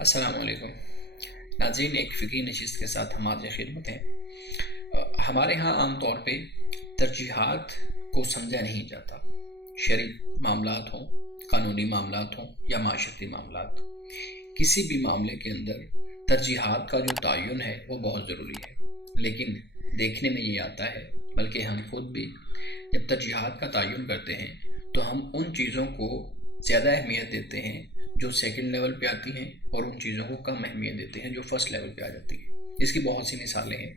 السلام علیکم ناظرین، ایک فکری نشست کے ساتھ ہم حاضر خدمت ہیں۔ ہمارے ہاں عام طور پہ ترجیحات کو سمجھا نہیں جاتا۔ شرعی معاملات ہوں، قانونی معاملات ہوں یا معاشرتی معاملات، کسی بھی معاملے کے اندر ترجیحات کا جو تعین ہے وہ بہت ضروری ہے، لیکن دیکھنے میں یہ آتا ہے، بلکہ ہم خود بھی جب ترجیحات کا تعین کرتے ہیں تو ہم ان چیزوں کو زیادہ اہمیت دیتے ہیں جو سیکنڈ لیول پہ آتی ہیں، اور ان چیزوں کو کم اہمیت دیتے ہیں جو فرسٹ لیول پہ آ جاتی ہیں۔ اس کی بہت سی مثالیں ہیں۔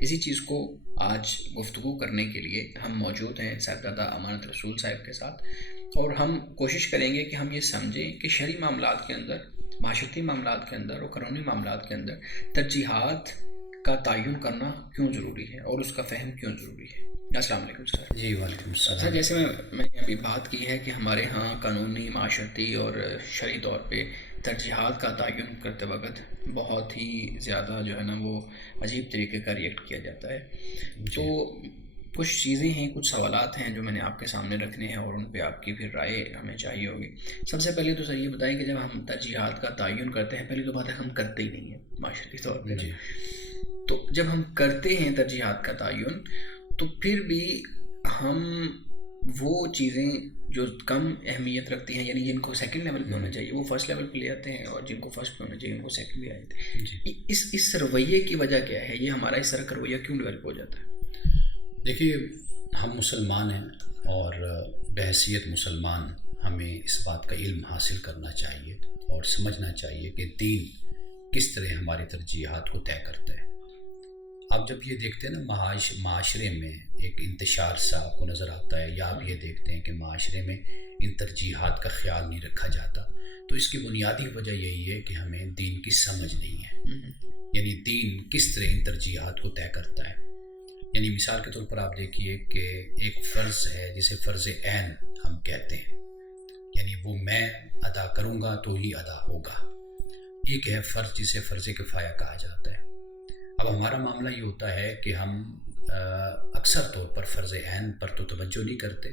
اسی چیز کو آج گفتگو کرنے کے لیے ہم موجود ہیں صاحبزادہ امانت رسول صاحب کے ساتھ، اور ہم کوشش کریں گے کہ ہم یہ سمجھیں کہ شرعی معاملات کے اندر، معاشرتی معاملات کے اندر اور قانونی معاملات کے اندر ترجیحات کا تعین کرنا کیوں ضروری ہے اور اس کا فہم کیوں ضروری ہے۔ السلام علیکم سر۔ جی وعلیکم سر، السلام۔ جیسے میں نے ابھی بات کی ہے کہ ہمارے ہاں قانونی، معاشرتی اور شرعی طور پہ ترجیحات کا تعین کرتے وقت بہت ہی زیادہ جو ہے نا وہ عجیب طریقے کا ریئیکٹ کیا جاتا ہے۔ تو کچھ چیزیں ہیں، کچھ سوالات ہیں جو میں نے آپ کے سامنے رکھنے ہیں اور ان پہ آپ کی پھر رائے ہمیں چاہیے ہوگی۔ سب سے پہلے تو سر یہ بتائیں کہ جب ہم ترجیحات کا تعین کرتے ہیں، پہلی تو بات ہے ہم کرتے ہی نہیں ہیں معاشرتی طور پہ۔ جی تو جب ہم کرتے ہیں ترجیحات کا تعین، تو پھر بھی ہم وہ چیزیں جو کم اہمیت رکھتی ہیں، یعنی جن کو سیکنڈ لیول پہ ہونا چاہیے وہ فرسٹ لیول پہ لے آتے ہیں، اور جن کو فرسٹ پہ ہونا چاہیے ان کو سیکنڈ پہ آ جاتے ہیں۔ اس رویے کی وجہ کیا ہے؟ یہ ہمارا اس طرح کا رویہ کیوں ڈیولپ ہو جاتا ہے؟ دیکھیے، ہم مسلمان ہیں اور بحیثیت مسلمان ہمیں اس بات کا علم حاصل کرنا چاہیے اور سمجھنا چاہیے کہ دین کس طرح ہماری ترجیحات کو طے کرتا ہے۔ آپ جب یہ دیکھتے ہیں نا معاشرے میں ایک انتشار سا آپ کو نظر آتا ہے، یا آپ یہ دیکھتے ہیں کہ معاشرے میں ان ترجیحات کا خیال نہیں رکھا جاتا، تو اس کی بنیادی وجہ یہی ہے کہ ہمیں دین کی سمجھ نہیں ہے، یعنی دین کس طرح ان ترجیحات کو طے کرتا ہے۔ یعنی مثال کے طور پر آپ دیکھیے کہ ایک فرض ہے جسے فرض عین ہم کہتے ہیں، یعنی وہ میں ادا کروں گا تو ہی ادا ہوگا۔ ایک ہے فرض جسے فرض کفایہ کہا جاتا ہے۔ اب ہمارا معاملہ یہ ہوتا ہے کہ ہم اکثر طور پر فرض عین پر تو توجہ نہیں کرتے،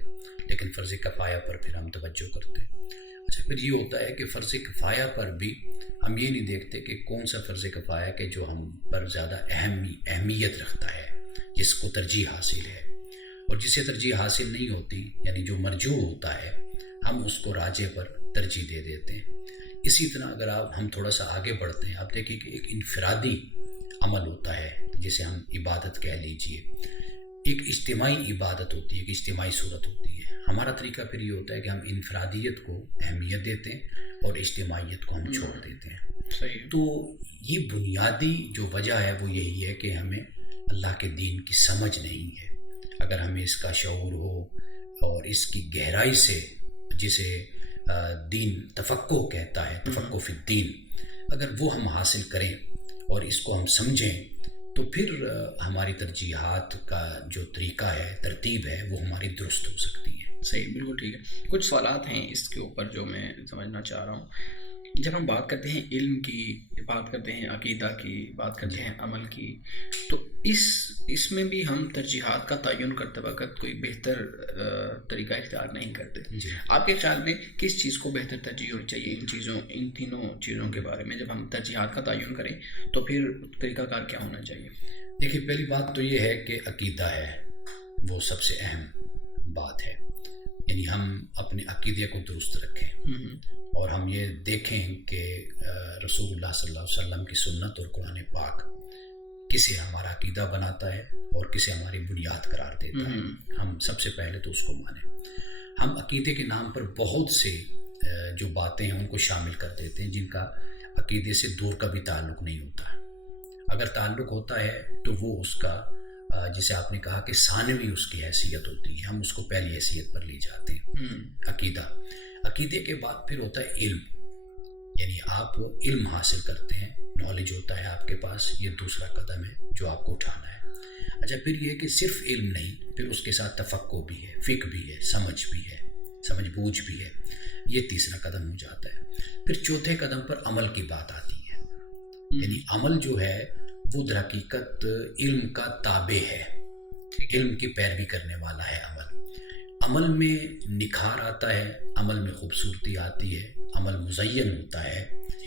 لیکن فرض کفایہ پر پھر ہم توجہ کرتے ہیں۔ اچھا، پھر یہ ہوتا ہے کہ فرض کفایہ پر بھی ہم یہ نہیں دیکھتے کہ کون سا فرض کفایہ کہ جو ہم پر زیادہ اہمیت رکھتا ہے، جس کو ترجیح حاصل ہے، اور جسے ترجیح حاصل نہیں ہوتی، یعنی جو مرجوع ہوتا ہے، ہم اس کو راجح پر ترجیح دے دیتے ہیں۔ اسی طرح اگر ہم تھوڑا سا آگے بڑھتے ہیں، آپ دیکھیں کہ ایک انفرادی عمل ہوتا ہے جسے ہم عبادت کہہ لیجئے، ایک اجتماعی عبادت ہوتی ہے، ایک اجتماعی صورت ہوتی ہے۔ ہمارا طریقہ پھر یہ ہوتا ہے کہ ہم انفرادیت کو اہمیت دیتے ہیں اور اجتماعیت کو ہم چھوڑ دیتے ہیں۔ صحیح۔ تو یہ بنیادی جو وجہ ہے وہ یہی ہے کہ ہمیں اللہ کے دین کی سمجھ نہیں ہے۔ اگر ہمیں اس کا شعور ہو اور اس کی گہرائی سے، جسے دین تفقہ کہتا ہے، تفقہ فی الدین، اگر وہ ہم حاصل کریں اور اس کو ہم سمجھیں، تو پھر ہماری ترجیحات کا جو طریقہ ہے، ترتیب ہے، وہ ہماری درست ہو سکتی ہے۔ صحیح، بالکل ٹھیک ہے۔ کچھ سوالات ہیں اس کے اوپر جو میں سمجھنا چاہ رہا ہوں۔ جب ہم بات کرتے ہیں علم کی، بات کرتے ہیں عقیدہ کی، بات کرتے ہیں عمل کی، تو اس میں بھی ہم ترجیحات کا تعین کرتے وقت کوئی بہتر طریقہ اختیار نہیں کرتے۔ آپ کے خیال میں کس چیز کو بہتر ترجیح ہونی چاہیے ان تینوں چیزوں کے بارے میں؟ جب ہم ترجیحات کا تعین کریں تو پھر طریقہ کار کیا ہونا چاہیے؟ دیکھیے، پہلی بات تو یہ ہے کہ عقیدہ ہے وہ سب سے اہم بات ہے، یعنی ہم اپنے عقیدے کو درست رکھیں اور ہم یہ دیکھیں کہ رسول اللہ صلی اللہ علیہ وسلم کی سنت اور قرآن پاک کسے ہمارا عقیدہ بناتا ہے اور کسے ہماری بنیاد قرار دیتا ہے۔ ہم سب سے پہلے تو اس کو مانیں۔ ہم عقیدے کے نام پر بہت سے جو باتیں ہیں ان کو شامل کر دیتے ہیں جن کا عقیدے سے دور کا بھی تعلق نہیں ہوتا ہے۔ اگر تعلق ہوتا ہے تو وہ اس کا جسے آپ نے کہا کہ ثانوی اس کی حیثیت ہوتی ہے، ہم اس کو پہلی حیثیت پر لے جاتے ہیں۔ عقیدے کے بعد پھر ہوتا ہے علم، یعنی آپ علم حاصل کرتے ہیں، نالج ہوتا ہے آپ کے پاس، یہ دوسرا قدم ہے جو آپ کو اٹھانا ہے۔ اچھا، پھر یہ کہ صرف علم نہیں، پھر اس کے ساتھ تفقہ بھی ہے، فقہ بھی ہے، سمجھ بوجھ بھی ہے، یہ تیسرا قدم ہو جاتا ہے۔ پھر چوتھے قدم پر عمل کی بات آتی ہے، یعنی عمل جو ہے وہ در حقیقت علم کا تابع ہے، علم کی پیروی کرنے والا ہے عمل میں نکھار آتا ہے، عمل میں خوبصورتی آتی ہے، عمل مزین ہوتا ہے،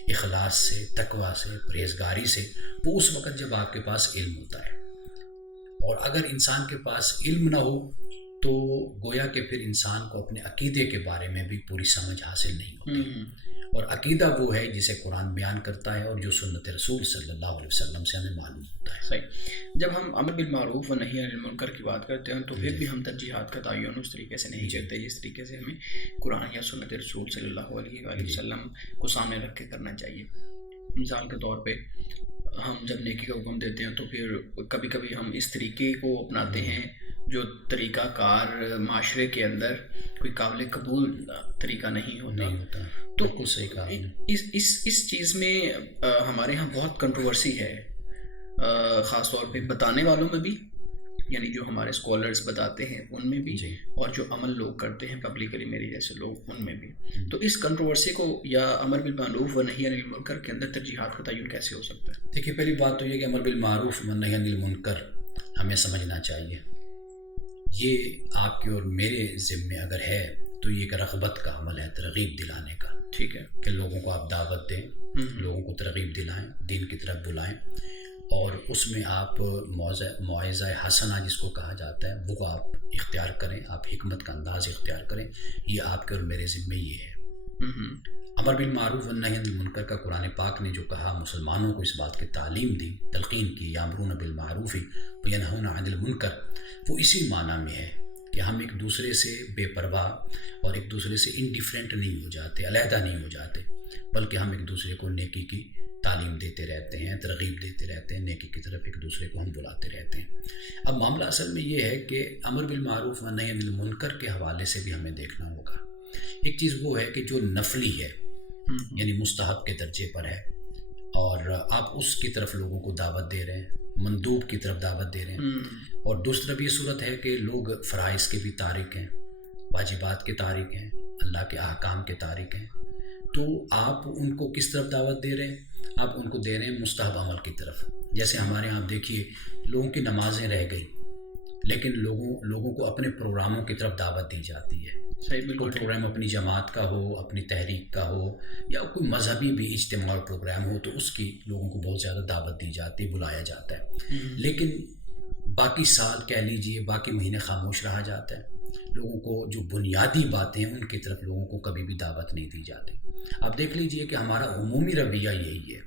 اخلاص سے، تقوی سے، پرہیزگاری سے، وہ اس وقت جب آپ کے پاس علم ہوتا ہے. اور اگر انسان کے پاس علم نہ ہو تو گویا کہ پھر انسان کو اپنے عقیدے کے بارے میں بھی پوری سمجھ حاصل نہیں ہوتی. اور عقیدہ وہ ہے جسے قرآن بیان کرتا ہے اور جو سنت رسول صلی اللہ علیہ وسلم سے ہمیں معلوم ہوتا ہے. صحیح. جب ہم امر بالمعروف و نہی عن المنکر کی بات کرتے ہیں تو پھر بھی ہم ترجیحات کا تعین اس طریقے سے نہیں کرتے جس طریقے سے ہمیں قرآن یا سنت رسول صلی اللہ علیہ وآلہ وسلم کو سامنے رکھ کے کرنا چاہیے. مثال کے طور پہ ہم جب نیکی کا حکم دیتے ہیں تو پھر کبھی کبھی ہم اس طریقے کو اپناتے ہیں جو طریقہ کار معاشرے کے اندر کوئی قابل قبول طریقہ نہیں ہوتا. تو بالکل صحیح کہا. اس چیز میں ہمارے ہاں بہت کنٹروورسی ہے، خاص طور پہ بتانے والوں میں بھی، یعنی جو ہمارے اسکالرز بتاتے ہیں ان میں بھی، اور جو عمل لوگ کرتے ہیں پبلکلی میرے جیسے لوگ ان میں بھی. تو اس کنٹروورسی کو یا امر بالمعروف و نہی عن المنکر کے اندر ترجیحات کا تعین کیسے ہو سکتا ہے؟ دیکھیے، پہلی بات تو یہ کہ امر بالمعروف و نہی عن المنکر ہمیں سمجھنا چاہیے. یہ آپ کے اور میرے ذمے اگر ہے تو یہ ایک رغبت کا عمل ہے، ترغیب دلانے کا. ٹھیک ہے کہ لوگوں کو آپ دعوت دیں، لوگوں کو ترغیب دلائیں، دین کی طرف بلائیں، اور اس میں آپ موعظہ حسنہ جس کو کہا جاتا ہے وہ آپ اختیار کریں، آپ حکمت کا انداز اختیار کریں. یہ آپ کے اور میرے ذمے یہ ہے. امر بالمعروف و نہی عن المنکر کا قرآن پاک نے جو کہا، مسلمانوں کو اس بات کی تعلیم دی، تلقین کی، یامرون بالمعروف و ینہون عن المنکر، وہ اسی معنی میں ہے کہ ہم ایک دوسرے سے بے پرواہ اور ایک دوسرے سے انڈیفرنٹ نہیں ہو جاتے، علیحدہ نہیں ہو جاتے، بلکہ ہم ایک دوسرے کو نیکی کی تعلیم دیتے رہتے ہیں، ترغیب دیتے رہتے ہیں، نیکی کی طرف ایک دوسرے کو ہم بلاتے رہتے ہیں. اب معاملہ اصل میں یہ ہے کہ امر بالمعروف و نہی عن المنکر کے حوالے سے بھی ہمیں دیکھنا ہوگا. ایک چیز وہ ہے کہ جو نفلی ہے، یعنی مستحب کے درجے پر ہے، اور آپ اس کی طرف لوگوں کو دعوت دے رہے ہیں، مندوب کی طرف دعوت دے رہے ہیں. اور دوسری طرف یہ صورت ہے کہ لوگ فرائض کے بھی تارک ہیں، واجبات کے تارک ہیں، اللہ کے احکام کے تارک ہیں. تو آپ ان کو کس طرف دعوت دے رہے ہیں؟ آپ ان کو دے رہے ہیں مستحب عمل کی طرف. جیسے ہمارے یہاں آپ دیکھیے، لوگوں کی نمازیں رہ گئی لیکن لوگوں کو اپنے پروگراموں کی طرف دعوت دی جاتی ہے. کوئی پروگرام اپنی جماعت کا ہو، اپنی تحریک کا ہو، یا کوئی مذہبی بھی اجتماع پروگرام ہو تو اس کی لوگوں کو بہت زیادہ دعوت دی جاتی ہے، بلایا جاتا ہے. لیکن باقی سال کہہ لیجئے، باقی مہینے خاموش رہا جاتا ہے. لوگوں کو جو بنیادی باتیں ہیں ان کی طرف لوگوں کو کبھی بھی دعوت نہیں دی جاتی. آپ دیکھ لیجئے کہ ہمارا عمومی رویہ یہی ہے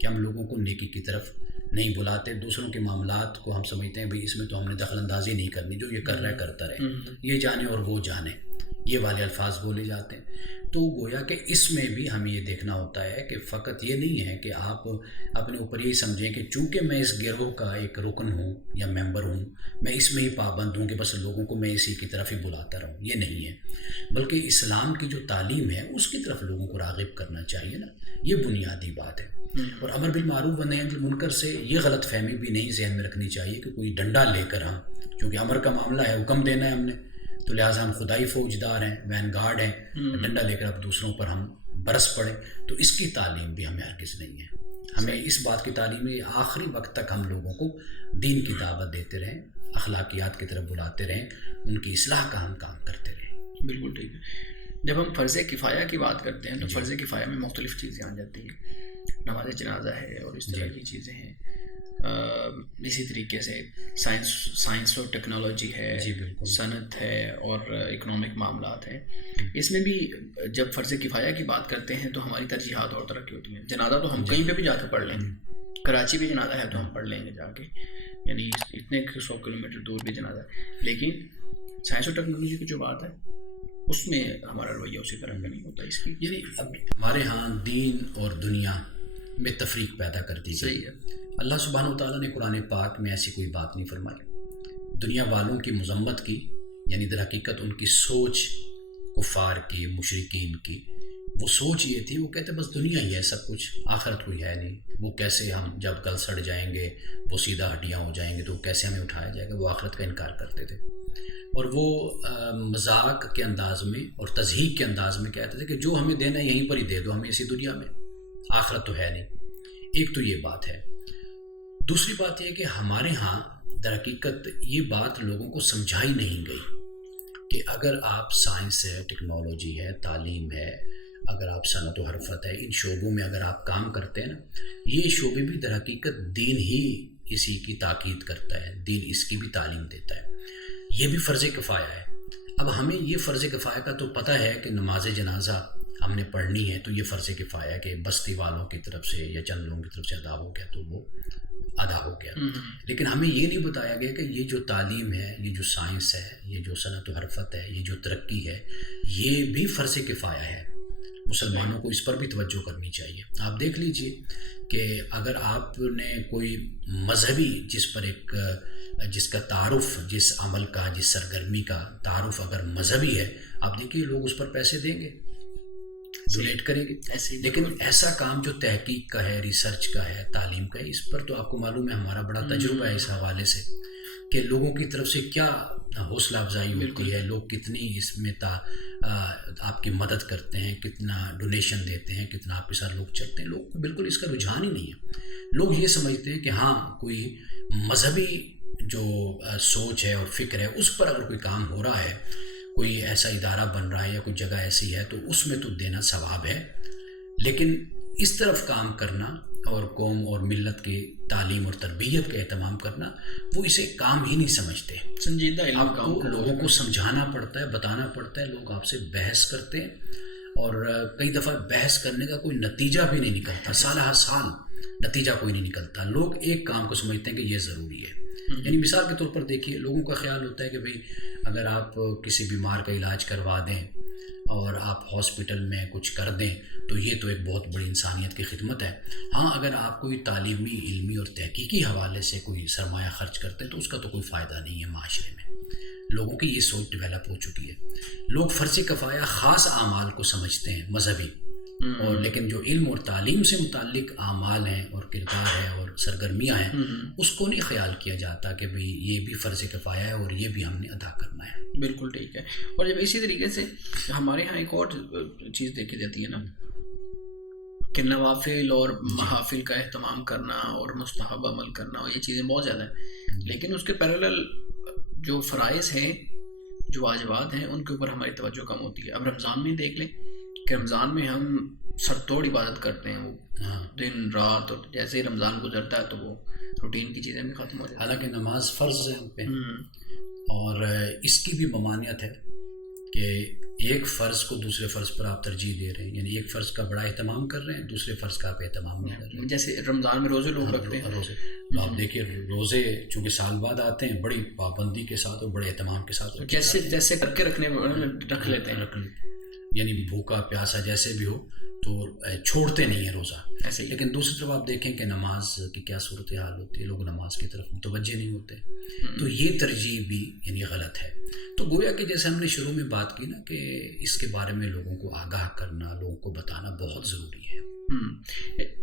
کہ ہم لوگوں کو نیکی کی طرف نہیں بلاتے. دوسروں کے معاملات کو ہم سمجھتے ہیں بھئی اس میں تو ہم نے دخل اندازی نہیں کرنی، جو یہ کر رہا ہے کرتا رہے، یہ جانے اور وہ جانے، یہ والے الفاظ بولے جاتے ہیں. تو گویا کہ اس میں بھی ہمیں یہ دیکھنا ہوتا ہے کہ فقط یہ نہیں ہے کہ آپ اپنے اوپر یہی سمجھیں کہ چونکہ میں اس گروہ کا ایک رکن ہوں یا ممبر ہوں، میں اس میں ہی پابند ہوں کہ بس لوگوں کو میں اسی کی طرف ہی بلاتا رہوں. یہ نہیں ہے، بلکہ اسلام کی جو تعلیم ہے اس کی طرف لوگوں کو راغب کرنا چاہیے نا. یہ بنیادی بات ہے. اور امر بالمعروف و نہی عن المنکر سے یہ غلط فہمی بھی نہیں ذہن میں رکھنی چاہیے کہ کوئی ڈنڈا لے کر ہم، کیونکہ امر کا معاملہ ہے، حکم دینا ہے ہم نے، تو لہٰذا ہم خدائی فوجدار ہیں، وین گارڈ ہیں، ڈنڈا لے کر اب دوسروں پر ہم برس پڑے. تو اس کی تعلیم بھی ہمیں ہرگز نہیں ہے. ہمیں اس بات کی تعلیم ہے آخری وقت تک ہم لوگوں کو دین کی دعوت دیتے رہیں، اخلاقیات کی طرف بلاتے رہیں، ان کی اصلاح کا ہم کام کرتے رہیں. بالکل ٹھیک ہے. جب ہم فرض کفایہ کی بات کرتے ہیں تو فرض کفایہ میں مختلف چیزیں آ جاتی ہیں. نماز جنازہ ہے اور اس طرح کی چیزیں ہیں. اسی طریقے سے سائنس اور ٹیکنالوجی ہے، صنعت ہے اور اکنامک معاملات ہیں. اس میں بھی جب فرض کفایہ کی بات کرتے ہیں تو ہماری ترجیحات اور طرح کی ہوتی ہیں. جنازہ تو ہم کہیں پہ بھی جا کے پڑھ لیں گے، کراچی بھی جنازہ ہے تو ہم پڑھ لیں گے جا کے، یعنی اتنے 100 کلومیٹر دور بھی جنازہ ہے. لیکن سائنس اور ٹیکنالوجی کی جو بات ہے اس میں ہمارا رویہ اسی طرح کا نہیں ہوتا. اس کی یعنی اب ہمارے ہاں دین اور دنیا میں تفریق پیدا کر دی. صحیح ہے. اللہ سبحانہ و تعالیٰ نے قرآن پاک میں ایسی کوئی بات نہیں فرمائی. دنیا والوں کی مذمت کی، یعنی در حقیقت ان کی سوچ کفار کی، مشرکین کی، وہ سوچ یہ تھی، وہ کہتے بس دنیا ہی ہے سب کچھ، آخرت کوئی ہے نہیں. وہ کیسے ہم جب گل سڑ جائیں گے، وہ سیدھا ہڈیاں ہو جائیں گے تو کیسے ہمیں اٹھایا جائے گا. وہ آخرت کا انکار کرتے تھے اور وہ مذاق کے انداز میں اور تضحیک کے انداز میں کہتے تھے کہ جو ہمیں دینا ہے یہیں پر ہی دے دو، ہمیں اسی دنیا میں، آخرت تو ہے نہیں. ایک تو یہ بات ہے. دوسری بات یہ کہ ہمارے ہاں در حقیقت یہ بات لوگوں کو سمجھائی نہیں گئی کہ اگر آپ سائنس ہے، ٹیکنالوجی ہے، تعلیم ہے، اگر آپ صنعت و حرفت ہے، ان شعبوں میں اگر آپ کام کرتے ہیں نا، یہ شعبے بھی در حقیقت دین ہی اسی کی تاکید کرتا ہے، دین اس کی بھی تعلیم دیتا ہے، یہ بھی فرض کفایہ ہے۔ اب ہمیں یہ فرض کفایہ کا تو پتہ ہے کہ نماز جنازہ ہم نے پڑھنی ہے، تو یہ فرض کفایہ ہے کہ بستی والوں کی طرف سے یا چند لوگوں کی طرف سے ادا ہو گیا تو وہ ادا ہو گیا۔ لیکن ہمیں یہ نہیں بتایا گیا کہ یہ جو تعلیم ہے، یہ جو سائنس ہے، یہ جو صنعت و حرفت ہے، یہ جو ترقی ہے، یہ بھی فرض کفایہ ہے۔ مسلمانوں کو اس پر بھی توجہ کرنی چاہیے۔ آپ دیکھ لیجئے کہ اگر آپ نے کوئی مذہبی جس کا تعارف، جس عمل کا، جس سرگرمی کا تعارف اگر مذہبی ہے، آپ دیکھیے لوگ اس پر پیسے دیں گے، ڈونیٹ کریں گے۔ لیکن ایسا کام جو تحقیق کا ہے، ریسرچ کا ہے، تعلیم کا ہے، اس پر تو آپ کو معلوم ہے ہمارا بڑا تجربہ ہے اس حوالے سے کہ لوگوں کی طرف سے کیا حوصلہ افزائی ہوتی ہے، لوگ کتنی اس میں آپ کی مدد کرتے ہیں، کتنا ڈونیشن دیتے ہیں، کتنا آپ کے ساتھ لوگ چلتے ہیں۔ لوگ کو بالکل اس کا رجحان ہی نہیں ہے۔ لوگ یہ سمجھتے ہیں کہ ہاں کوئی مذہبی جو سوچ ہے اور فکر ہے، اس پر اگر کوئی کام ہو رہا ہے، کوئی ایسا ادارہ بن رہا ہے یا کوئی جگہ ایسی ہے، تو اس میں تو دینا ثواب ہے۔ لیکن اس طرف کام کرنا اور قوم اور ملت کی تعلیم اور تربیت کا اہتمام کرنا، وہ اسے کام ہی نہیں سمجھتے۔ سنجیدہ علم آپ کو لوگوں کو سمجھانا پڑتا ہے، بتانا پڑتا ہے، لوگ آپ سے بحث کرتے ہیں اور کئی دفعہ بحث کرنے کا کوئی نتیجہ بھی نہیں نکلتا، سالہ سال نتیجہ کوئی نہیں نکلتا۔ لوگ ایک کام کو سمجھتے ہیں کہ یہ ضروری ہے۔ یعنی مثال کے طور پر دیکھیے، لوگوں کا خیال ہوتا ہے کہ بھئی اگر آپ کسی بیمار کا علاج کروا دیں اور آپ ہاسپٹل میں کچھ کر دیں تو یہ تو ایک بہت بڑی انسانیت کی خدمت ہے۔ ہاں اگر آپ کوئی تعلیمی، علمی اور تحقیقی حوالے سے کوئی سرمایہ خرچ کرتے ہیں تو اس کا تو کوئی فائدہ نہیں ہے معاشرے میں۔ لوگوں کی یہ سوچ ڈیولپ ہو چکی ہے۔ لوگ فرض کفایہ خاص اعمال کو سمجھتے ہیں مذہبی، اور لیکن جو علم اور تعلیم سے متعلق اعمال ہیں اور کردار ہے اور سرگرمیاں ہیں، اس کو نہیں خیال کیا جاتا کہ بھئی یہ بھی فرض کفایہ ہے اور یہ بھی ہم نے ادا کرنا ہے۔ بالکل ٹھیک ہے۔ اور جب اسی طریقے سے ہمارے ہاں ایک اور چیز دیکھی جاتی ہے نا کہ نوافل اور محافل کا اہتمام کرنا اور مستحب عمل کرنا، اور یہ چیزیں بہت زیادہ ہیں، لیکن اس کے پیرالل جو فرائض ہیں، جو واجبات ہیں، ان کے اوپر ہماری توجہ کم ہوتی ہے۔ اب رمضان میں دیکھ لیں کہ رمضان میں ہم سر توڑ عبادت کرتے ہیں، وہ دن رات، اور جیسے ہی رمضان گزرتا ہے تو وہ روٹین کی چیزیں بھی ختم ہو جاتی ہیں۔ حالانکہ نماز فرض ہے ہم پہ، اور اس کی بھی ممانعت ہے کہ ایک فرض کو دوسرے فرض پر آپ ترجیح دے رہے ہیں، یعنی ایک فرض کا بڑا اہتمام کر رہے ہیں، دوسرے فرض کا آپ اہتمام نہیں کر رہے ہیں۔ جیسے رمضان میں روزے لوگ رکھتے ہیں، روزے آپ دیکھیے، روزے چونکہ سال بعد آتے ہیں، بڑی پابندی کے ساتھ اور بڑے اہتمام کے ساتھ جیسے کر کے رکھ لیتے ہیں، یعنی بھوکا پیاسا جیسے بھی ہو تو چھوڑتے نہیں ہیں روزہ ایسے ہی۔ لیکن دوسری طرف آپ دیکھیں کہ نماز کی کیا صورتحال ہوتی ہے، لوگ نماز کی طرف متوجہ نہیں ہوتے، تو یہ ترجیح بھی یعنی غلط ہے۔ تو گویا کہ جیسے ہم نے شروع میں بات کی نا کہ اس کے بارے میں لوگوں کو آگاہ کرنا، لوگوں کو بتانا بہت ضروری ہے۔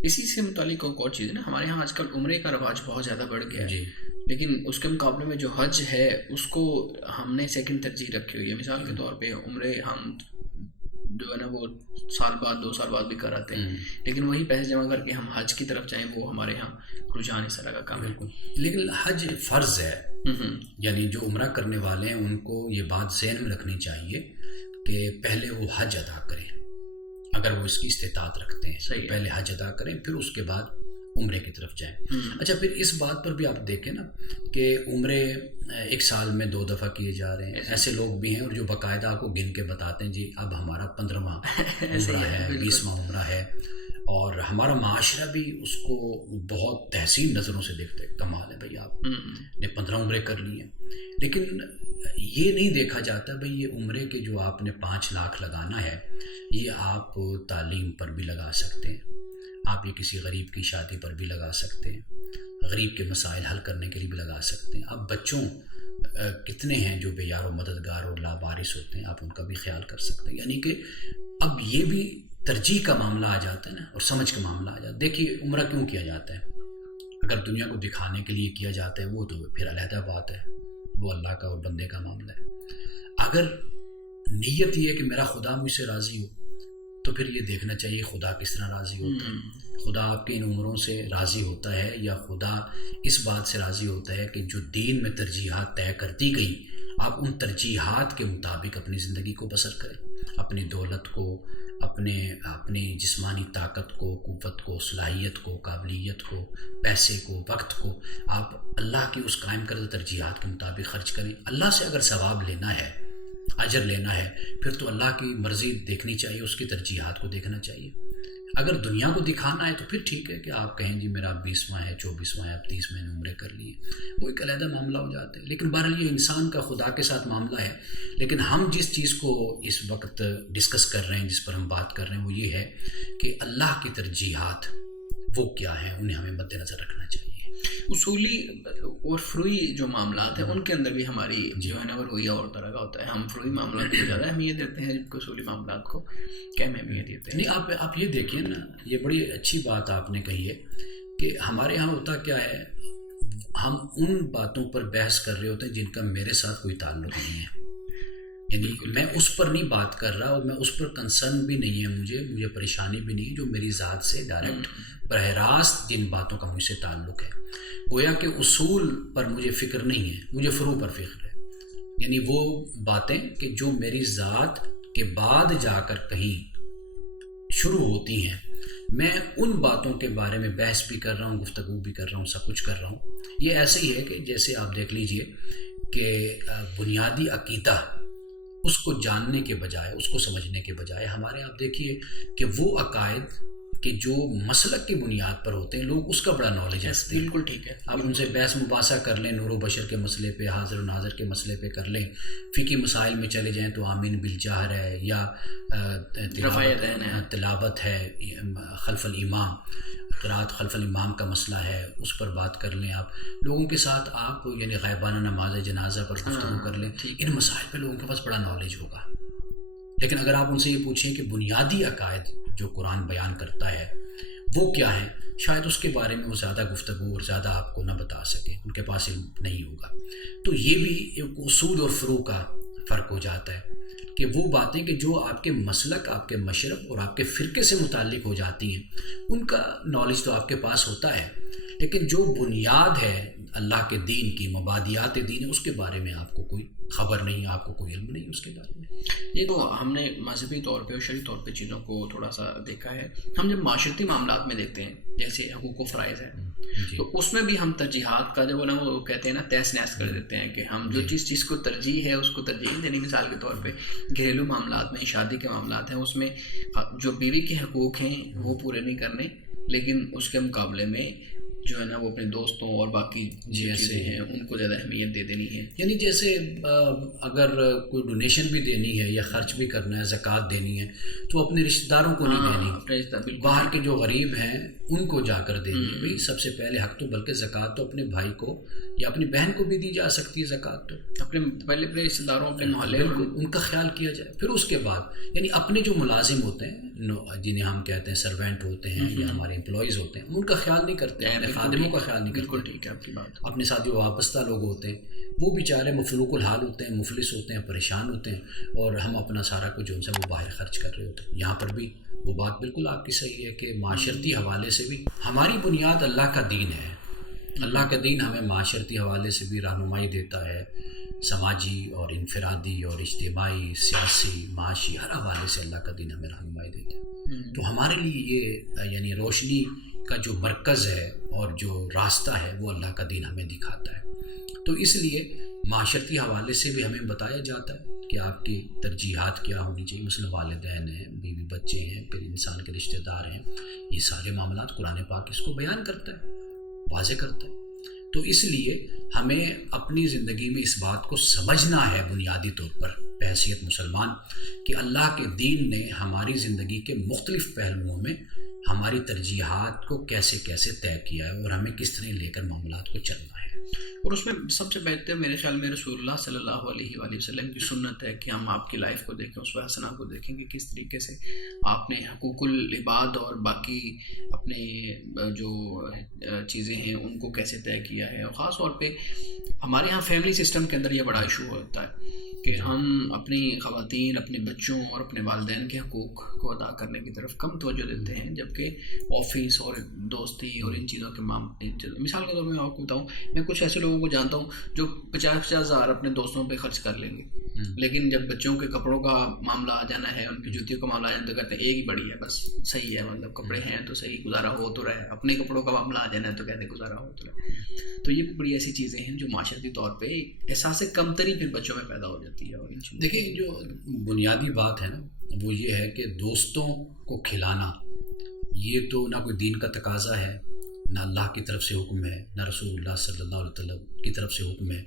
اسی سے متعلق ایک اور چیز ہے نا، ہمارے یہاں آج کل عمرے کا رواج بہت زیادہ بڑھ گیا ہے، لیکن اس کے مقابلے میں جو حج ہے اس کو ہم نے سیکنڈ ترجیح رکھی ہوئی ہے۔ مثال کے طور پہ عمرے ہم جو ہے نا وہ سال بعد 2 سال بعد بھی کراتے ہیں، لیکن وہی پیسے جمع کر کے ہم حج کی طرف جائیں، وہ ہمارے ہاں رجحان اس طرح کا کام ہے۔ لیکن حج فرض ہے، یعنی جو عمرہ کرنے والے ہیں ان کو یہ بات ذہن میں رکھنی چاہیے کہ پہلے وہ حج ادا کریں، اگر وہ اس کی استطاعت رکھتے ہیں پہلے حج ادا کریں، پھر اس کے بعد عمرے کی طرف جائیں۔ اچھا، پھر اس بات پر بھی آپ دیکھیں نا کہ عمرے ایک سال میں 2 دفعہ کیے جا رہے ہیں، ایسے لوگ بھی ہیں اور جو باقاعدہ آپ کو گن کے بتاتے ہیں جی اب ہمارا 15واں عمرہ ہے، 20واں عمرہ ہے، اور ہمارا معاشرہ بھی اس کو بہت تحسین نظروں سے دیکھتا ہے۔ کمال ہے بھائی، آپ نے 15 عمرے کر لی ہیں، لیکن یہ نہیں دیکھا جاتا بھائی یہ عمرے کے جو آپ نے 5 لاکھ لگانا ہے، یہ آپ تعلیم پر بھی لگا سکتے ہیں، آپ یہ کسی غریب کی شادی پر بھی لگا سکتے ہیں، غریب کے مسائل حل کرنے کے لیے بھی لگا سکتے ہیں۔ اب بچوں کتنے ہیں جو بے یار و مددگار اور لابارث ہوتے ہیں، آپ ان کا بھی خیال کر سکتے ہیں۔ یعنی کہ اب یہ بھی ترجیح کا معاملہ آ جاتا ہے نا، اور سمجھ کا معاملہ آ جاتا ہے۔ دیکھیے عمرہ کیوں کیا جاتا ہے؟ اگر دنیا کو دکھانے کے لیے کیا جاتا ہے وہ تو پھر علیحدہ بات ہے، وہ اللہ کا اور بندے کا معاملہ ہے۔ اگر نیت یہ ہے کہ میرا خدا مجھ سے راضی ہو تو پھر یہ دیکھنا چاہیے خدا کس طرح راضی ہوتا ہے۔ خدا آپ کے ان عمروں سے راضی ہوتا ہے یا خدا اس بات سے راضی ہوتا ہے کہ جو دین میں ترجیحات طے کر دی گئی، آپ ان ترجیحات کے مطابق اپنی زندگی کو بسر کریں، اپنی دولت کو، اپنی جسمانی طاقت کو، قوت کو، صلاحیت کو، قابلیت کو، پیسے کو، وقت کو آپ اللہ کی اس قائم کردہ ترجیحات کے مطابق خرچ کریں. اللہ سے اگر ثواب لینا ہے، اجر لینا ہے، پھر تو اللہ کی مرضی دیکھنی چاہیے، اس کی ترجیحات کو دیکھنا چاہیے. اگر دنیا کو دکھانا ہے تو پھر ٹھیک ہے کہ آپ کہیں جی میرا 20واں ہے، 24واں ہے، اب 30 میں نے عمرے کر لیے، وہ ایک علیحدہ معاملہ ہو جاتا ہے. لیکن بہرحال یہ انسان کا خدا کے ساتھ معاملہ ہے. لیکن ہم جس چیز کو اس وقت ڈسکس کر رہے ہیں، جس پر ہم بات کر رہے ہیں، وہ یہ ہے کہ اللہ کی ترجیحات وہ کیا ہیں، انہیں ہمیں مد نظر رکھنا چاہیے. اصولی اور فروئی جو معاملات ہیں ان کے اندر بھی ہماری جو ہے نا وہ رویہ اور طرح کا ہوتا ہے. ہم فروئی معاملات کو زیادہ اہمیت دیتے ہیں جبکہ اصولی معاملات کو کم اہمیت دیتے ہیں. نہیں، آپ یہ دیکھیے نا، یہ بڑی اچھی بات آپ نے کہی ہے کہ ہمارے ہاں ہوتا کیا ہے، ہم ان باتوں پر بحث کر رہے ہوتے ہیں جن کا میرے ساتھ کوئی تعلق نہیں ہے. یعنی میں اس پر نہیں بات کر رہا اور میں اس پر کنسرن بھی نہیں ہے، مجھے پریشانی بھی نہیں جو میری ذات سے ڈائریکٹ براہ راست جن باتوں کا مجھ سے تعلق ہے. گویا کہ اصول پر مجھے فکر نہیں ہے، مجھے فروع پر فکر ہے. یعنی وہ باتیں کہ جو میری ذات کے بعد جا کر کہیں شروع ہوتی ہیں، میں ان باتوں کے بارے میں بحث بھی کر رہا ہوں، گفتگو بھی کر رہا ہوں، سب کچھ کر رہا ہوں. یہ ایسے ہی ہے کہ جیسے آپ دیکھ لیجئے کہ بنیادی عقیدہ اس کو جاننے کے بجائے، اس کو سمجھنے کے بجائے، ہمارے آپ دیکھیے کہ وہ عقائد کہ جو مسلک کی بنیاد پر ہوتے ہیں، لوگ اس کا بڑا نالج رکھتے ہیں. بالکل ٹھیک ہے. آپ ان سے بحث مباحثہ کر لیں، نور و بشر کے مسئلے پہ، حاضر و ناظر کے مسئلے پہ کر لیں، فقہی مسائل میں چلے جائیں تو آمین بالجہر ہے یا تلاوت ہے خلف الامام، قرات خلف الامام کا مسئلہ ہے، اس پر بات کر لیں. آپ لوگوں کے ساتھ آپ یعنی غائبانہ نماز جنازہ پر گفتگو کر لیں. ان مسائل پہ لوگوں کے پاس بڑا نالج ہوگا. لیکن اگر آپ ان سے یہ پوچھیں کہ بنیادی عقائد جو قرآن بیان کرتا ہے وہ کیا ہے، شاید اس کے بارے میں وہ زیادہ گفتگو اور زیادہ آپ کو نہ بتا سکے، ان کے پاس علم نہیں ہوگا. تو یہ بھی ایک اصول اور فروع کا فرق ہو جاتا ہے کہ وہ باتیں کہ جو آپ کے مسلک، آپ کے مشرب اور آپ کے فرقے سے متعلق ہو جاتی ہیں، ان کا نالج تو آپ کے پاس ہوتا ہے. لیکن جو بنیاد ہے اللہ کے دین کی، مبادیات دین ہے، اس کے بارے میں آپ کو کوئی خبر نہیں، آپ کو کوئی علم نہیں اس کے بارے میں. یہ تو ہم نے مذہبی طور پہ اور شرعی طور پہ چیزوں کو تھوڑا سا دیکھا ہے. ہم جب معاشرتی معاملات میں دیکھتے ہیں جیسے حقوق و فرائض ہے تو اس میں بھی ہم ترجیحات کا جو نا وہ کہتے ہیں نا تہس نہس کر دیتے ہیں کہ ہم جو جس چیز کو ترجیح ہے اس کو ترجیح نہیں دینی. مثال کے طور پہ گھریلو معاملات میں، شادی کے معاملات ہیں، اس میں جو بیوی کے حقوق ہیں وہ پورے نہیں کرنے، لیکن اس کے مقابلے میں جو ہے نا وہ اپنے دوستوں اور باقی چیزیں ہیں ان کو زیادہ اہمیت دے دینی ہے. یعنی جیسے اگر کوئی ڈونیشن بھی دینی ہے یا خرچ بھی کرنا ہے، زکوٰۃ دینی ہے، تو اپنے رشتہ داروں کو نہیں دینی، باہر کے جو غریب ہیں ان کو جا کر دینی ہے. بھائی سب سے پہلے حق تو، بلکہ زکوٰۃ تو اپنے بھائی کو یا اپنی بہن کو بھی دی جا سکتی ہے. زکوٰۃ تو پہلے اپنے رشتہ داروں، اپنے محلے ان کا خیال کیا جائے. پھر اس کے بعد یعنی اپنے جو ملازم ہوتے ہیں، جنہیں ہم کہتے ہیں سرونٹ ہوتے ہیں یا ہمارے امپلائیز ہوتے ہیں، ان کا خیال نہیں کرتے، اپنے خادموں کا خیال نہیں کرتے. بالکل ٹھیک ہے آپ کی بات. اپنے ساتھ جو وابستہ لوگ ہوتے ہیں وہ بیچارے مفلوق الحال ہوتے ہیں، مفلس ہوتے ہیں، پریشان ہوتے ہیں، اور ہم اپنا سارا کچھ جو ان سے وہ باہر خرچ کر رہے ہوتے ہیں. یہاں پر بھی وہ بات بالکل آپ کی صحیح ہے کہ معاشرتی حوالے سے بھی ہماری بنیاد اللہ کا دین ہے. اللہ کا دین ہمیں معاشرتی حوالے سے بھی رہنمائی دیتا ہے، سماجی اور انفرادی اور اجتماعی، سیاسی، معاشی، ہر حوالے سے اللہ کا دین ہمیں رہنمائی دیتا ہے. تو ہمارے لیے یہ یعنی روشنی کا جو مرکز ہے اور جو راستہ ہے وہ اللہ کا دین ہمیں دکھاتا ہے. تو اس لیے معاشرتی حوالے سے بھی ہمیں بتایا جاتا ہے کہ آپ کی ترجیحات کیا ہونی چاہیے. مثلا والدین ہیں، بیوی بچے ہیں، پھر انسان کے رشتہ دار ہیں، یہ سارے معاملات قرآن پاک اس کو بیان کرتا ہے، واضح کرتا ہے. تو اس لیے ہمیں اپنی زندگی میں اس بات کو سمجھنا ہے بنیادی طور پر بحیثیت مسلمان کہ اللہ کے دین نے ہماری زندگی کے مختلف پہلوؤں میں ہماری ترجیحات کو کیسے کیسے طے کیا ہے اور ہمیں کس طرح لے کر معاملات کو چلنا ہے. اور اس میں سب سے بہتر میرے خیال میں رسول اللہ صلی اللہ علیہ وآلہ وسلم کی سنت ہے کہ ہم آپ کی لائف کو دیکھیں، اس حسنہ کو دیکھیں کہ کس طریقے سے آپ نے حقوق العباد اور باقی اپنے جو چیزیں ہیں ان کو کیسے طے کیا ہے. اور خاص طور پہ ہمارے ہاں فیملی سسٹم کے اندر یہ بڑا ایشو ہوتا ہے کہ ہم اپنی خواتین، اپنے بچوں اور اپنے والدین کے حقوق کو ادا کرنے کی طرف کم توجہ دیتے ہیں، جبکہ آفس اور دوستی اور ان چیزوں کے مثال کے طور میں آپ کو بتاؤں، میں کچھ ایسے لوگوں کو جانتا ہوں جو 50,000 اپنے دوستوں پہ خرچ کر لیں گے لیکن جب بچوں کے کپڑوں کا معاملہ آ جانا ہے, ان کی جوتیوں کا معاملہ آ جانا تو کہتے ہیں ایک ہی بڑی ہے بس, صحیح ہے, مطلب کپڑے ہیں تو صحیح, گزارا ہو تو رہے. اپنے کپڑوں کا معاملہ آ جانا ہے تو کہتے ہیں گزارا ہو تو رہے. تو یہ بڑی ایسی چیزیں ہیں جو معاشرتی طور پہ احساس کمتری پھر بچوں میں پیدا ہو جاتی ہے. اور دیکھیں جو بنیادی بات ہے نا وہ یہ ہے کہ دوستوں کو کھلانا یہ تو نہ کوئی دین کا تقاضا ہے, نہ اللہ کی طرف سے حکم ہے, نہ رسول اللہ صلی اللہ علیہ وسلم کی طرف سے حکم ہے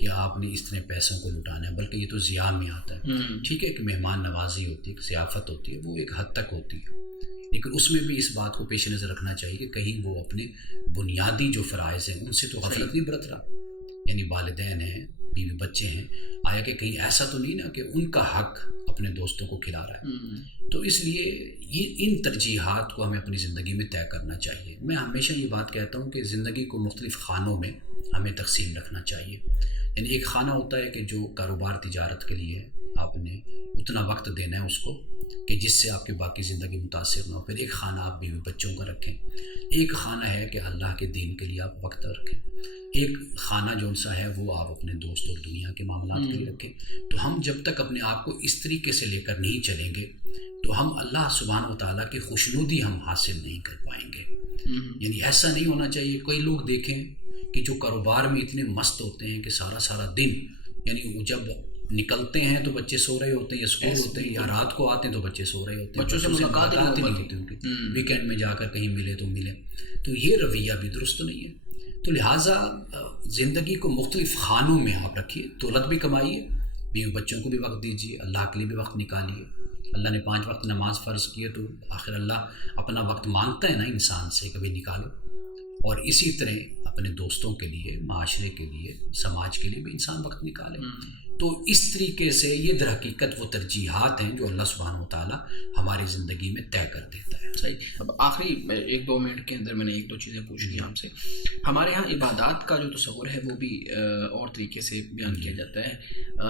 کہ آپ نے اس طرح پیسوں کو لٹانا ہے, بلکہ یہ تو ضیاء میں آتا ہے. ٹھیک ہے کہ مہمان نوازی ہوتی ہے, ایک ضیافت ہوتی ہے, وہ ایک حد تک ہوتی ہے, لیکن اس میں بھی اس بات کو پیش نظر رکھنا چاہیے کہ کہیں وہ اپنے بنیادی جو فرائض ہیں ان سے تو غفلت نہیں برت رہا. یعنی والدین ہیں, بیوی بچے ہیں, آیا کہ کہیں ایسا تو نہیں نا کہ ان کا حق اپنے دوستوں کو کھلا رہا ہے. تو اس لیے یہ ان ترجیحات کو ہمیں اپنی زندگی میں طے کرنا چاہیے. میں ہمیشہ یہ بات کہتا ہوں کہ زندگی کو مختلف خانوں میں ہمیں تقسیم رکھنا چاہیے. یعنی ایک خانہ ہوتا ہے کہ جو کاروبار تجارت کے لیے آپ نے اتنا وقت دینا ہے اس کو کہ جس سے آپ کی باقی زندگی متاثر نہ ہو. پھر ایک خانہ آپ بیوی بچوں کا رکھیں. ایک خانہ ہے کہ اللہ کے دین کے لیے آپ وقت رکھیں. ایک خانہ جو سا ہے وہ آپ اپنے دوست اور دنیا کے معاملات کے لیے رکھیں. تو ہم جب تک اپنے آپ کو اس طریقے سے لے کر نہیں چلیں گے تو ہم اللہ سبحانہ و تعالیٰ کی خوشنودی ہم حاصل نہیں کر پائیں گے. یعنی ایسا نہیں ہونا چاہیے. کوئی لوگ دیکھیں کہ جو کاروبار میں اتنے مست ہوتے ہیں کہ سارا دن, یعنی وہ جب نکلتے ہیں تو بچے سو رہے ہوتے ہیں یا اسکول ہوتے ہیں, یا رات کو آتے ہیں تو بچے سو رہے ہوتے ہیں, بچوں سے ملاقات نہیں ہوتی ان کی, ویکینڈ میں جا کر کہیں ملے تو ملے. تو یہ رویہ بھی درست نہیں ہے. تو لہٰذا زندگی کو مختلف خانوں میں آپ رکھیے. دولت بھی کمائیے, بیوی بچوں کو بھی وقت دیجیے, اللہ کے لیے بھی وقت نکالیے. اللہ نے 5 وقت نماز فرض کی ہے تو آخر اللہ اپنا وقت مانگتا ہے نا انسان سے, کبھی نکالو. اور اسی طرح اپنے دوستوں کے لیے, معاشرے کے لیے, سماج کے لیے بھی انسان وقت نکالے. تو اس طریقے سے یہ در حقیقت وہ ترجیحات ہیں جو اللہ سبحانہ و تعالیٰ ہماری زندگی میں طے کر دیتا ہے. صحیح. اب آخری 1-2 منٹ کے اندر میں نے 1-2 چیزیں پوچھ لی آپ سے. ہمارے ہاں عبادات کا جو تصور ہے وہ بھی اور طریقے سے بیان کیا جاتا ہے.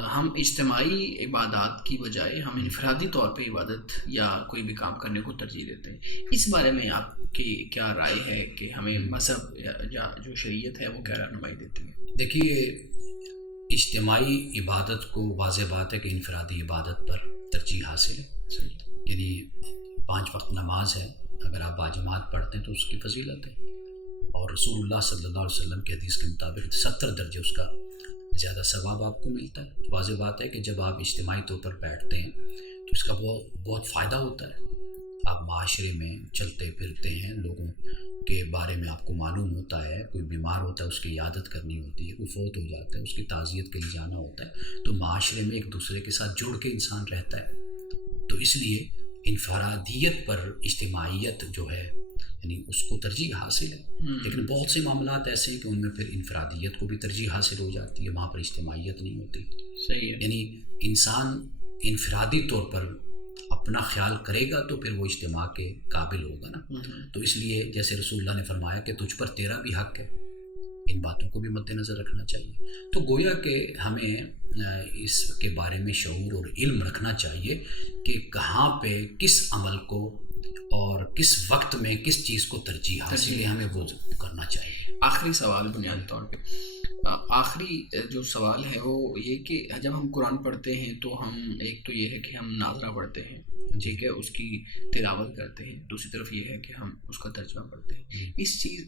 ہم اجتماعی عبادات کی بجائے ہم انفرادی طور پہ عبادت یا کوئی بھی کام کرنے کو ترجیح دیتے ہیں. اس بارے میں آپ کی کیا رائے ہے کہ ہمیں مذہب یا جو شریعت ہے وہ کیا رہنمائی دیتی ہے؟ دیکھیے اجتماعی عبادت کو واضح بات ہے کہ انفرادی عبادت پر ترجیح حاصل ہے. یعنی 5 وقت نماز ہے, اگر آپ باجماعت پڑھتے ہیں تو اس کی فضیلت ہے, اور رسول اللہ صلی اللہ علیہ وسلم کے حدیث کے مطابق 70 درجے اس کا زیادہ ثواب آپ کو ملتا ہے. واضح بات ہے کہ جب آپ اجتماعی طور پر بیٹھتے ہیں تو اس کا بہت فائدہ ہوتا ہے. آپ معاشرے میں چلتے پھرتے ہیں, لوگوں کے بارے میں آپ کو معلوم ہوتا ہے, کوئی بیمار ہوتا ہے اس کی عیادت کرنی ہوتی ہے, کوئی فوت ہو جاتا ہے اس کی تعزیت کے لیے جانا ہوتا ہے. تو معاشرے میں ایک دوسرے کے ساتھ جڑ کے انسان رہتا ہے. تو اس لیے انفرادیت پر اجتماعیت جو ہے یعنی اس کو ترجیح حاصل ہے. لیکن بہت سے معاملات ایسے ہیں کہ ان میں پھر انفرادیت کو بھی ترجیح حاصل ہو جاتی ہے, وہاں پر اجتماعیت نہیں ہوتی. صحیح ہے. یعنی انسان انفرادی طور پر اپنا خیال کرے گا تو پھر وہ اجتماع کے قابل ہوگا نا. تو اس لیے جیسے رسول اللہ نے فرمایا کہ تجھ پر تیرا بھی حق ہے, ان باتوں کو بھی مد نظر رکھنا چاہیے. تو گویا کہ ہمیں اس کے بارے میں شعور اور علم رکھنا چاہیے کہ کہاں پہ کس عمل کو اور کس وقت میں کس چیز کو ترجیح حاصل ہے, ہمیں وہ کرنا چاہیے. آخری سوال بنیادی طور پہ, آخری جو سوال ہے وہ یہ کہ جب ہم قرآن پڑھتے ہیں تو ہم ایک تو یہ ہے کہ ہم ناظرہ پڑھتے ہیں, ٹھیک ہے, اس کی تلاوت کرتے ہیں. دوسری طرف یہ ہے کہ ہم اس کا ترجمہ پڑھتے ہیں.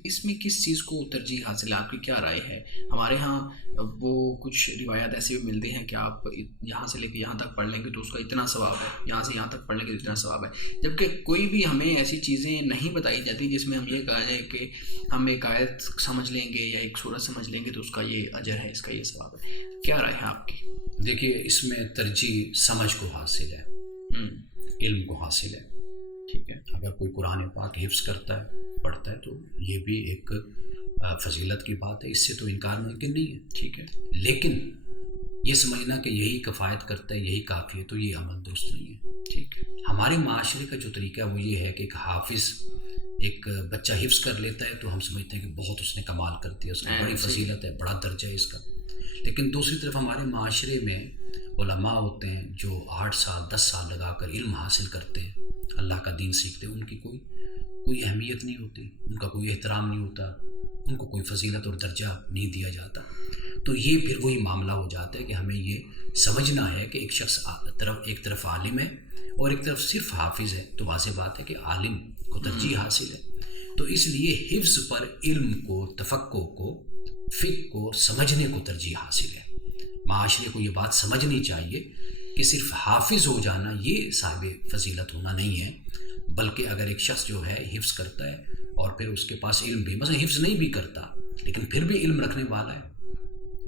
اس میں کس چیز کو ترجیح حاصل ہے, آپ کی کیا رائے ہے؟ ہمارے ہاں وہ کچھ روایات ایسے بھی ملتی ہیں کہ آپ یہاں سے لے کے یہاں تک پڑھ لیں گے تو اس کا اتنا ثواب ہے, یہاں سے یہاں تک پڑھ لیں گے تو اتنا ثواب ہے. جبکہ کوئی بھی ہمیں ایسی چیزیں نہیں بتائی جاتی جس میں ہم یہ کہا جائے کہ ہم ایک آیت سمجھ لیں گے یا ایک سورت سمجھ لیں گے تو اس کا یہ اجر ہے, اس کا یہ ثواب ہے. کیا رائے ہے آپ کی؟ دیکھیے اس میں ترجیح سمجھ کو حاصل ہے, علم کو حاصل ہے. ٹھیک ہے. اگر کوئی قرآن پاک حفظ کرتا ہے, پڑھتا ہے تو یہ بھی ایک فضیلت کی بات ہے, اس سے تو انکار ممکن نہیں ہے. ٹھیک ہے. لیکن یہ سمجھنا کہ یہی کفایت کرتا ہے, یہی کافی ہے, تو یہ عمل درست نہیں ہے. ٹھیک ہے. ہمارے معاشرے کا جو طریقہ ہے وہ یہ ہے کہ ایک حافظ ایک بچہ حفظ کر لیتا ہے تو ہم سمجھتے ہیں کہ بہت اس نے کمال کر دیا, اس کی بڑی فضیلت ہے, بڑا درجہ ہے اس کا. لیکن دوسری طرف ہمارے معاشرے میں علماء ہوتے ہیں جو 8 سال 10 سال لگا کر علم حاصل کرتے ہیں, اللہ کا دین سیکھتے ہیں, ان کی کوئی اہمیت نہیں ہوتی, ان کا کوئی احترام نہیں ہوتا, ان کو کوئی فضیلت اور درجہ نہیں دیا جاتا. تو یہ پھر وہی معاملہ ہو جاتا ہے کہ ہمیں یہ سمجھنا ہے کہ ایک شخص ایک طرف عالم ہے اور ایک طرف صرف حافظ ہے، تو واضح بات ہے کہ عالم کو ترجیح حاصل ہے. تو اس لیے حفظ پر علم کو، تفقہ کو، فقہ کو سمجھنے کو ترجیح حاصل ہے. معاشرے کو یہ بات سمجھنی چاہیے کہ صرف حافظ ہو جانا یہ صاحب فضیلت ہونا نہیں ہے، بلکہ اگر ایک شخص جو ہے حفظ کرتا ہے اور پھر اس کے پاس علم بھی، مثلا حفظ نہیں بھی کرتا لیکن پھر بھی علم رکھنے والا ہے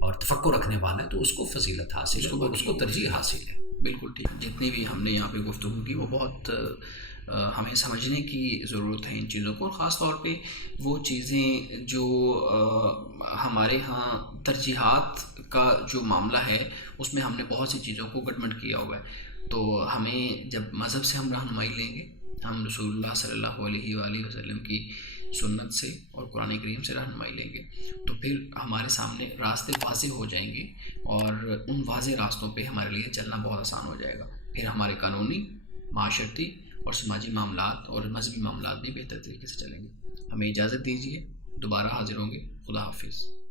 اور تفقہ رکھنے والا ہے، تو اس کو فضیلت حاصل ہے اور اس کو ترجیح حاصل ہے. بالکل ٹھیک. جتنی بھی ہم نے یہاں پہ گفتگو کی وہ بہت ہمیں سمجھنے کی ضرورت ہے ان چیزوں کو، اور خاص طور پہ وہ چیزیں جو ہمارے ہاں ترجیحات کا جو معاملہ ہے اس میں ہم نے بہت سی چیزوں کو گڈمٹ کیا ہوا ہے. تو ہمیں جب مذہب سے ہم رہنمائی لیں گے، ہم رسول اللہ صلی اللہ علیہ وآلہ وسلم کی سنت سے اور قرآن کریم سے رہنمائی لیں گے، تو پھر ہمارے سامنے راستے واضح ہو جائیں گے اور ان واضح راستوں پہ ہمارے لیے چلنا بہت آسان ہو جائے گا. پھر ہمارے قانونی، معاشرتی اور سماجی معاملات اور مذہبی معاملات بھی بہتر طریقے سے چلیں گے. ہمیں اجازت دیجیے، دوبارہ حاضر ہوں گے. خدا حافظ.